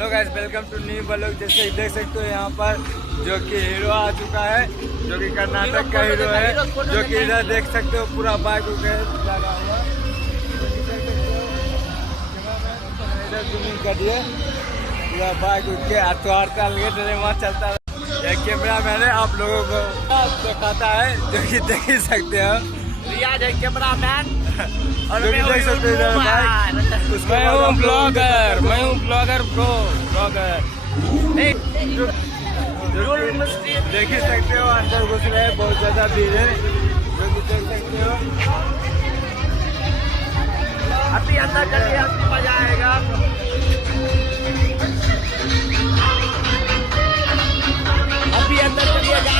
Hello guys, welcome to new blog. जैसे देख सकते हो यहाँ पर जो कि हीरो आ चुका है, जो कि कर्नाटक का हीरो है, जो कि इधर देख सकते हो पूरा बाइक लगा हुआ। इधर जूमिंग करिए, पूरा बाइक के आत्वार का ड्रामा चलता है। यह कैमरा मैंने आप लोगों को दिखाता है, जो कि देख ही सकते हो। रियाज है कैमरा मैन और जो कि देख सकते हो इधर बाइक। मैं हूँ ब्लॉगर ब्रो ब्लॉगर। देख ही सकते हो अंदर घुस रहे हैं, बहुत ज्यादा भीड़ है, जो कि देख सकते हो। अभी अंदर चलिए, आपको मजा आएगा। अभी अंदर चलिए, मजा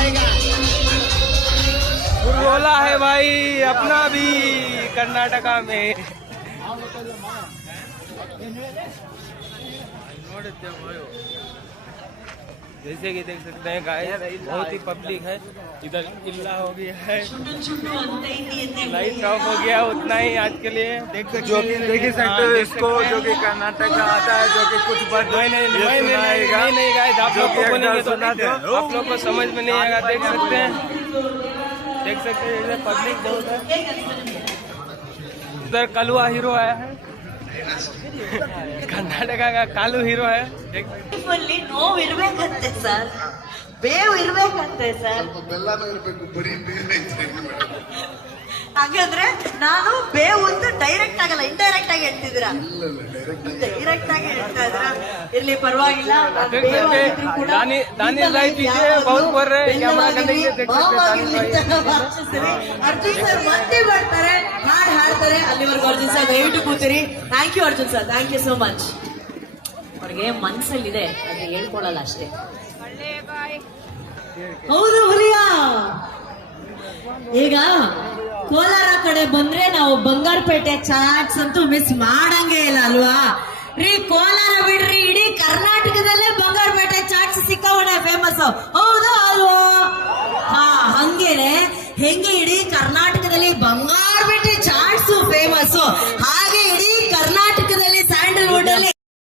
आएगा। बोला है भाई अपना भी कर्नाटका में। जैसे कि देख सकते हैं गाइस, बहुत ही पब्लिक है। इधर किला हो गया है, लाइट ऑफ हो गया, उतना ही आज के लिए। देख सकते हो इसको, जो कि कर्नाटक का आता है, जो कि कुछ बात नहीं गाइस, आप लोग को बोलेंगे तो आप लोग को समझ में नहीं आएगा। देख सकते हैं इधर पब्लिक बहुत है। इधर कलुआ हीरो आया है, कर्नाटका का कालू हीरो है। ನೋವು ಇರ್ಬೇಕಂತೆ ಸರ್, ಬೇವು ಇರ್ಬೇಕಂತೆ ಸರ್. ಹಾಗಾದ್ರೆ ನಾನು ಬೇವು ಅಂತ ಡೈರೆಕ್ಟ್ ಆಗಲ್ಲ, ಇಂಡೈರೆಕ್ಟ್ ಆಗಿ ಹೇಳ್ತಿದ್ದೀರಾ? ಡೈರೆಕ್ಟ್ ಆಗಿ ಹೇಳ್ತಾ ಇದ್ರ. ಇರ್ಲಿ, ಪರವಾಗಿಲ್ಲ. ಅರ್ಜುನ್ ಸರ್ ಮತ್ತೆ ಬರ್ತಾರೆ, ಹಾಡು ಹಾಡ್ತಾರೆ. ಅಲ್ಲಿವರೆಗೂ ಅರ್ಜುನ್ ಸರ್ ದಯವಿಟ್ಟು ಕೂತಿರಿ. Thank you Arjun sir, thank you so much. ಅವ್ರಿಗೆ ಮನ್ಸಲ್ಲಿದೆ, ಅದು ಹೇಳ್ಕೊಳಲ್ಲ ಅಷ್ಟೇ. ಹೌದು ಹುಲಿಯ. ಈಗ ಕೋಲಾರ ಕಡೆ ಬಂದ್ರೆ ನಾವು ಬಂಗಾರಪೇಟೆ ಚಾಟ್ಸ್ ಅಂತೂ ಮಿಸ್ ಮಾಡಂಗೆ ಇಲ್ಲ ಅಲ್ವಾ ರೀ? ಕೋಲಾರ ಬಿಡ್ರಿ, ಇಡೀ ಕರ್ನಾಟಕದಲ್ಲೇ ಬಂಗಾರಪೇಟೆ ಚಾಟ್ಸ್ ಸಿಕ್ಕಾವಣೆ ಫೇಮಸ್, ಹೌದಾ ಅಲ್ವಾ? ಹಾ, ಹಂಗೇನೆ ಹೆಂಗೆ ಇಡೀ ಕರ್ನಾಟಕದಲ್ಲಿ ಬಂಗಾರಪೇಟೆ ಚಾಟ್ಸ್ ಫೇಮಸ್,